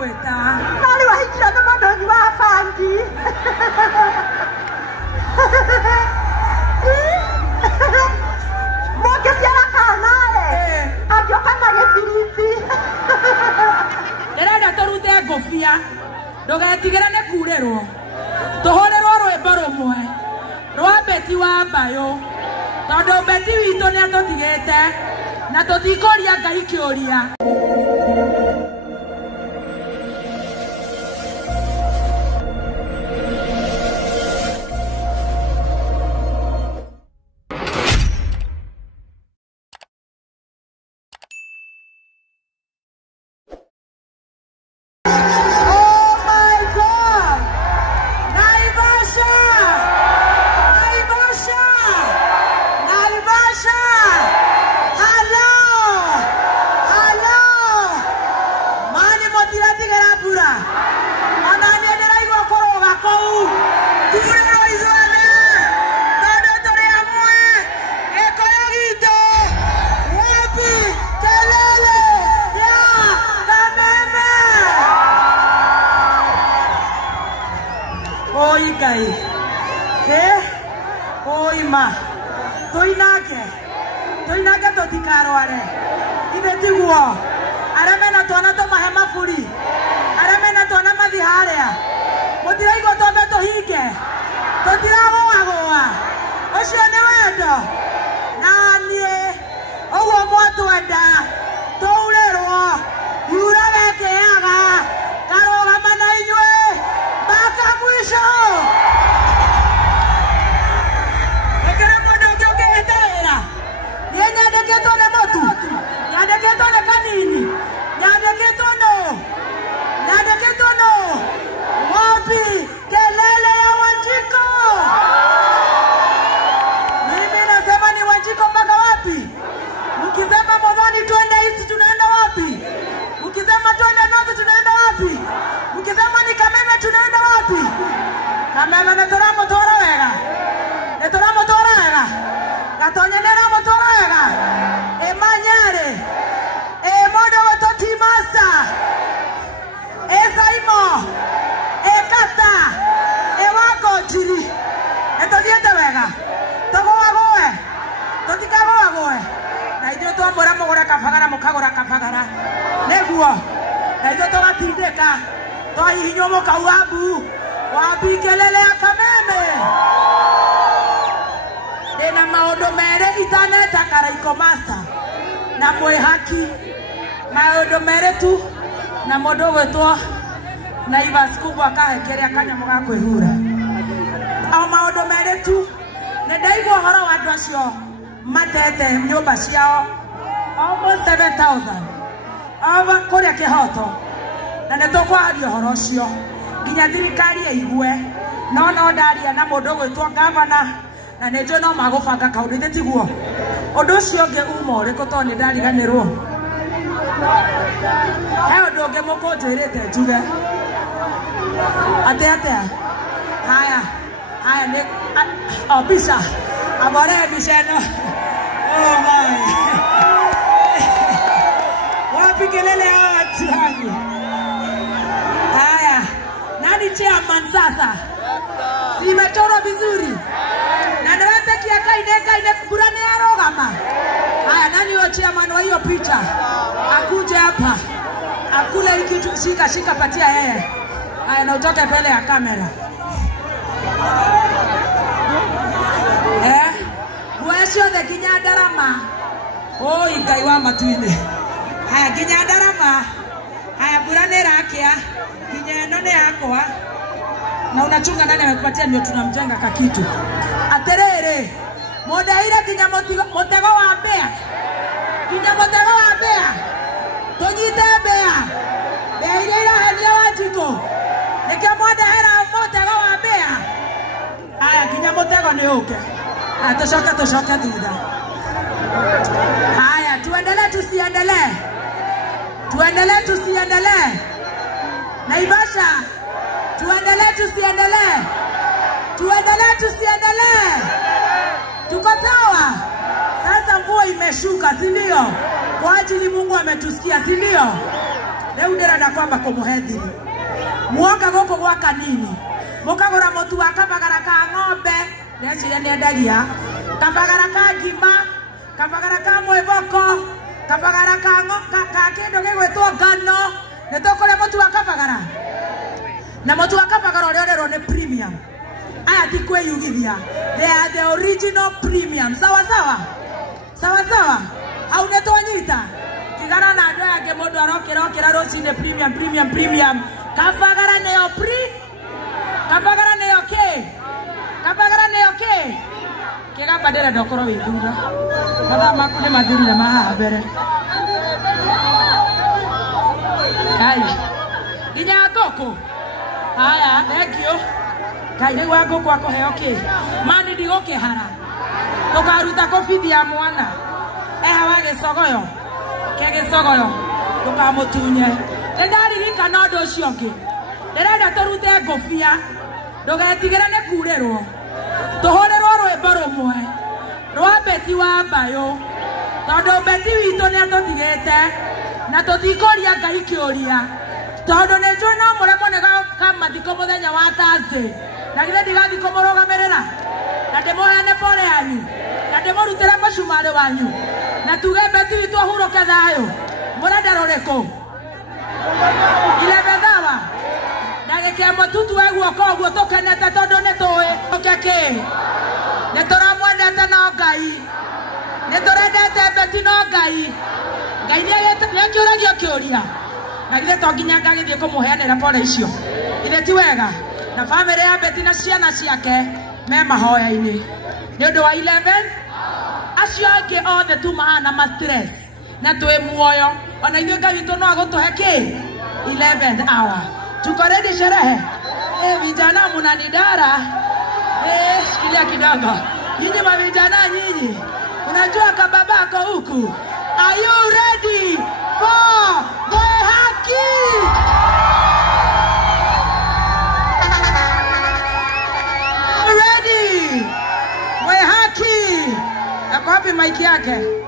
gweta nani wahikira na madoni wa fangi moke siara kanale abioka na refiriti erenda torute ngofia ndogatigera ne kurerwo tohorerwo rwimbo rumwe rwa Beti wa Mbayo tondu Beti witũ nĩ atutigĩte na tũtikoria Ngai kĩũria. Oima, toinake totikarware ithetiguo aramena twana tomahema buri aramena twana mathi haria mutiraigua twambe tuhinge tutiragũagũa ucio nĩ wendo na niĩ ũguo mwatwenda tũurĩrwo yura wekĩaga karũgama na inyuĩ mpaka mwisho. Nyandeketwo nĩ mũtu, nyandeketwo nĩ kanini, nyandeketwo no, wapi kelele ya Wanjiko? Mimi nasema ni Wanjiko mpaka wapi? Mkisema Modhoni tuende east tunaenda wapi? Mkisema tuende north tunaenda wapi? Mkisema ni Kameme tunaenda wapi? Kameme netoramo tora wega, gatonyenera motora wega emanyare emodo watotimasa esaimo ekata ewako chiri etothiete wega togoagoe totikagoagoe na ithuĩ twambũra mũgũre kabagara mũkagũra kabagara nĩguo na ithuĩ tũgatindĩka twahihinywo mũkauga mbu wapi kelele ya Kameme. Ena maũndũ merĩ itaneta Karaiko Master na Mwĩhaki, maũndũ merĩ tu na mũndũ ũgwĩtwo Naivas Kubwa akahe kĩrĩa kanyamũ ga kwĩhura. O maũndũ merĩ tu nĩ ndaigua ũhoro wa andũ acio matete nyũmba ciao almost 7,000 kũrĩa kĩhoto na nĩ tũkwaria ũhoro ũcio nginya thirikari ĩigue no ndaria na mũndũ ũgwĩtwo Governor na nejo no magũbanga kaũndũ ithetiguo ũndũ ũcio ũngĩ uma ũrĩkũ tondũ nĩ ndariganĩrwo he ũndũ ũngĩ mũkũnjĩrĩte njuge atĩa haya nĩ mbica abore mbica ĩno oh my wapi kelele ya watu hangi haya nani chairman sasa imechorwa vizuri na naweza kaine burani ya rogama. Haya nani yo chairman wa hiyo picha akuje hapa akule hiki shika patia yeye. Haya na utoke mbele ya kamera Mwesho the Kinyandarama Ngai wa matuine. Haya Kinyandarama haya burani rakia kinyeno nĩ yakwa na unachunga nani amekupatia ndio tunamjenga kakitu aterere modaire kinya motego wa mbea tonyite mbea ile hania Wanjiko nike modahera motego wa mbea haya kinya motego ni uke atoshoka thutha haya tuendelee Naivasha tuendelee tuko sawa sasa mvua imeshuka si ndio kwa ajili Mungu ametusikia si ndio Leo ndirenda kwamba kumuhethi. Muoka goko gwa kanini. Mukagura mutu wa kabagara ka ng'ombe, ndecire nendagia. Kabagara ka ngima, kabagara ka mweboko, kabagara ka kindu gigwitwo ngano. Nitokore mutu wa kabagara. Na mutu wa kabagara uria ni premium. Aya ti kweyugithia. They are the original premium. Sawa sawa. Sawa sawa. Au netonyita. Tigana na andu yake mundu arokira rocine premium. Kabagara neyo Kabagara ne okay. Kabagara ne okay. Kega badera dokoro withura. Baba makune madurire maha bere. Kai. Dinya goko. Aya, thank you. Kai ni wa goko akohe okay. Mani ndi okay hara. Tukaruta kofidi ya mwana. Wage sogoyo. Kege sogoyo. Tukamutunye. Ndari rika nodo ciongi. Ndirenda turute ngofia. Ndugetigire ne kurerwo. Tuhorerwo rwimbo rumwe. Rwa Beti wa Mbayo. Tondu Beti witu ni atutigite. Na tutikoria Ngai kiuria. Tondu ni njui no muremwo ni kamathiko muthenya wa Thursday. Na githe ndigathiko murugamirira. Na ndimuheane pole yanyu. Na ndimurutire macumari wanyu. Na tuge Beti witu ahuruke thayo. Murenda ruriku. Ile bedhawa. Ndageke mututu weguo koguo tukenete tondu ni tuwi. Okeke. Nituramwendete no Ngai. Niturendete Beti no Ngai. Ngai ni akiuragio kiuria. Na githe to nginya ngagithie kumuheanira pole icio. Ile ti wega. Na family ya Beti na ciana ciake me mahoya-ini. Ni undu wa 11 acio angi othe tu mahana ma stress. Na twi muoyo. Ona ithuĩ Ngai witũ no agutuhe ki 11th hour. Tuko ready sherehe? Vijana mnanidara. Shikilia kidogo. Nyinyi mavijana nyinyi. Unajua kababako huku. Are you ready for the haki? Ready? We haki. Ako wapi mic yake?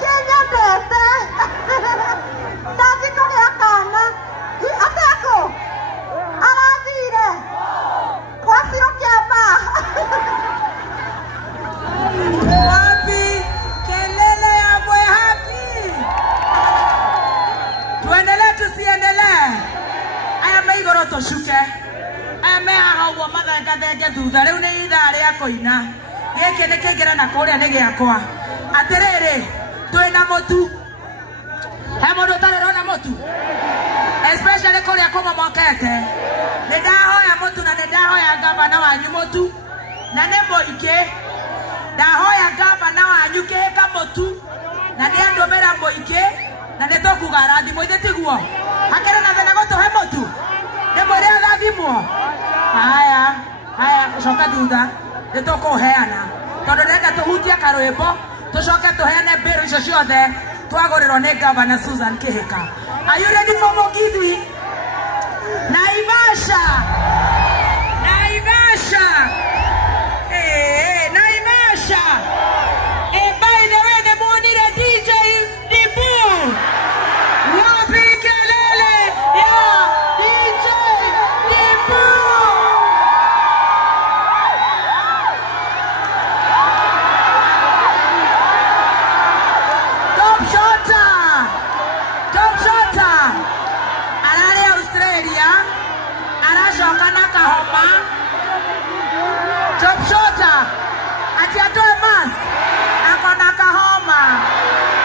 Kenya Ndathi kuri akana. Atako. Arathire. Kwasiro kiamba. Wapi kelele ya Mwe Haki? Tuendelee tusiendelee? Aya meigoro tushuke. Aya mehahaugwo mathengathenge thutha riu ni ithaa ria kuina. Giki ni kingire na kuria ni giakwa. Atiriri twina mutu. He mundu utarona mutu. Especially kuria kumomokete. Nidahoya mutu na nidahoya gavana wanyu mutu. Na ni muingi. Ndahoya gavana wanyu kika mutu. Na ni andumira muingi. Na ni tukuga rathimo ithe tiguo. Hakire na thina gutuhe mutu. Ni mwire rathimo. Haya coka thutha. Ni tukuheana. Tondu ndenda tuhutie karwimbo. Tucoke tuheane mbiru icio ciothe twagurirwo ni gavana Susan Kihika. Are you ready for Mogidhi? Naivasha. Naivasha. By the way, the morning DJ Dibu. Wapi kelele ya DJ Dibu. Top shota. Arare Australia. Arashoka na kahoma. Top shota. Ati atoe mask. Ako na kahoma.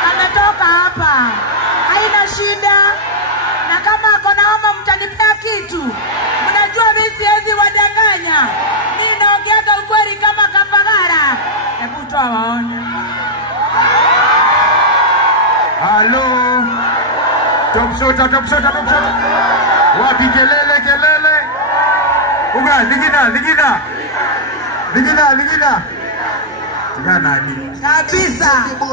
Ametoka hapa. Haina shida. Na kama ako na homa mtanipea kitu. Mnajua mimi siwezi wadanganya. Mimi naongea ukweli kama Kapagara. Hebu toa waone. Halo. Top shota. Wapi kelele. Uga, ligina. Ligina nani? Kabisa.